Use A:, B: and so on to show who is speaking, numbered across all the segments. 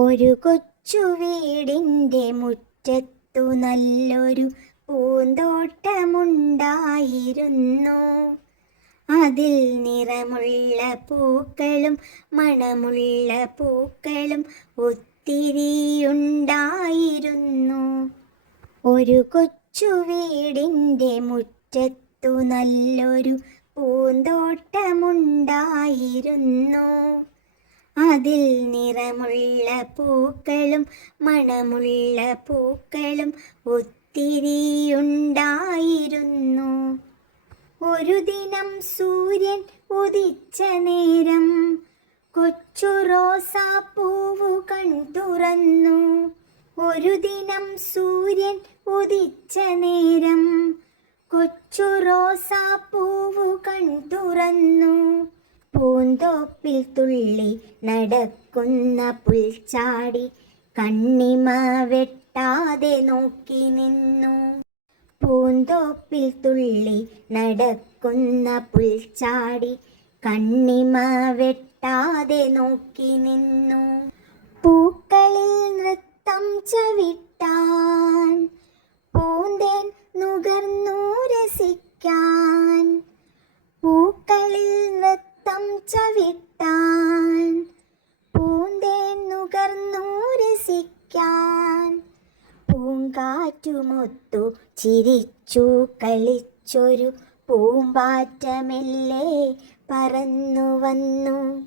A: ഒരു കൊച്ചു വീടിന്റെ മുറ്റത്തു നല്ലൊരു പൂന്തോട്ടമുണ്ടായിരുന്നു. അതിൽ നിറമുള്ള പൂക്കളും മണമുള്ള പൂക്കളും ഒത്തിരിയുണ്ടായിരുന്നു. ഒരു കൊച്ചു വീടിന്റെ മുറ്റത്തു നല്ലൊരു പൂന്തോട്ടമുണ്ടായിരുന്നു. അതിൽ നിറമുള്ള പൂക്കളും മണമുള്ള പൂക്കളും ഒത്തിരിയുണ്ടായിരുന്നു. ഒരു ദിനം സൂര്യൻ ഉദിച്ച നേരം കൊച്ചു റോസാപ്പൂവു കൺ തുറന്നു ഒരു ദിനം സൂര്യൻ ഉദിച്ച നേരം കൊച്ചു റോസാപ്പൂവു കൺ തുറന്നു പൂന്തോപ്പിൽ തുള്ളി നടക്കുന്ന പുൽച്ചാടി കണ്ണിമ വെട്ടാതെ നോക്കി നിന്നു. പൂന്തോപ്പിൽ തുള്ളി നടക്കുന്ന പുൽച്ചാടി കണ്ണിമ വെട്ടാതെ നോക്കി നിന്നു. പൂക്കളിൽ നൃത്തം ചവിട്ടാൻ നൃത്തം ചവിട്ടാൻ പൂന്തേൻ നുകർന്നു രസിക്കാൻ. പൂങ്കാറ്റുമൊത്തു ചിരിച്ചു കളിച്ചൊരു പൂമ്പാറ്റമെല്ലേ പറന്നു വന്നു.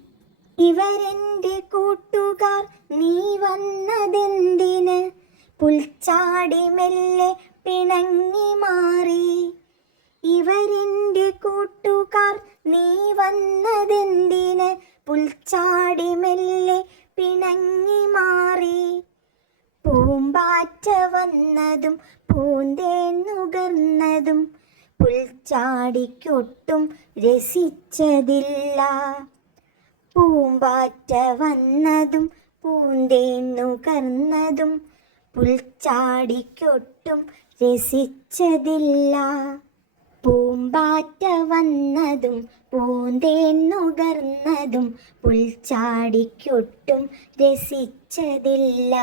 A: ഇവരെന്റെ കൂട്ടുകാർ നീ വന്നതെന്തിന്? പുൽച്ചാടി മെല്ലെ പിണങ്ങി മാറി. ഇവരെന്റെ കൂട്ടുകാർ നീ വന്നതെന്തിന്? പുൽച്ചാടി മെല്ലെ പിണങ്ങി മാറി. പൂമ്പാറ്റ വന്നതും പൂന്തേൻ നുകർന്നതും പുൽച്ചാടിക്കൊട്ടും രസിച്ചതില്ല. പൂമ്പാറ്റ വന്നതും പൂന്തേൻ നുകർന്നതും പുൽച്ചാടിക്കൊട്ടും രസിച്ചതില്ല. പൂമ്പാറ്റ വന്നതും പൂന്തേൻ നുകർന്നതും പുൽച്ചാടിക്കൊട്ടും രസിച്ചതില്ല.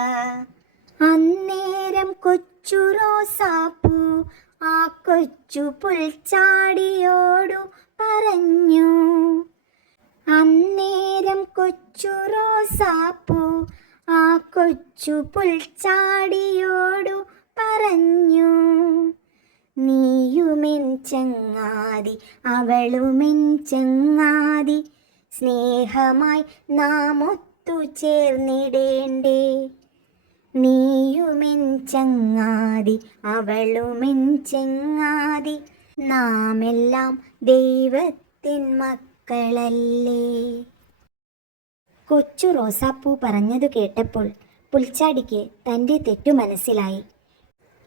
A: അന്നേരം കൊച്ചു റോസാപ്പൂ ആ കൊച്ചു പുൽച്ചാടിയോടു പറഞ്ഞു. അന്നേരം കൊച്ചു റോസാപ്പൂ ആ കൊച്ചു പുൽച്ചാടിയോടു നീയുമെൻ ചങ്ങാതി അവളുമെൻ ചങ്ങാതി. സ്നേഹമായി നാം ഒത്തുചേർന്നിടേണ്ടേ നീയുമിൻ ചങ്ങാതി അവളുമിൻ ചങ്ങാതി. നാമെല്ലാം ദൈവത്തിൻ മക്കളല്ലേ. കൊച്ചു റോസാപ്പൂ പറഞ്ഞതു കേട്ടപ്പോൾ പുൽച്ചാടിക്ക് തന്റെ തെറ്റു മനസ്സിലായി.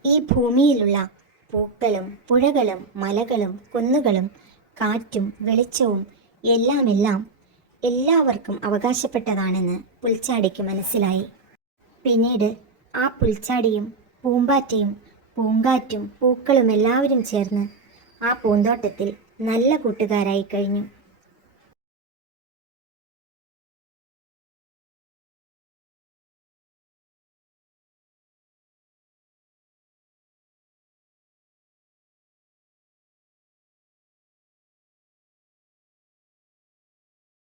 A: ഈ ഭൂമിയിലുള്ള പൂക്കളും പുഴകളും മലകളും കുന്നുകളും കാറ്റും വെളിച്ചവും എല്ലാമെല്ലാം എല്ലാവർക്കും അവകാശപ്പെട്ടതാണെന്ന് പുൽച്ചാടിക്ക് മനസ്സിലായി. പിന്നീട് ആ പുൽച്ചാടിയും പൂമ്പാറ്റയും പൂങ്കാറ്റും പൂക്കളും എല്ലാവരും ചേർന്ന് ആ പൂന്തോട്ടത്തിൽ നല്ല കൂട്ടുകാരായി കഴിഞ്ഞു.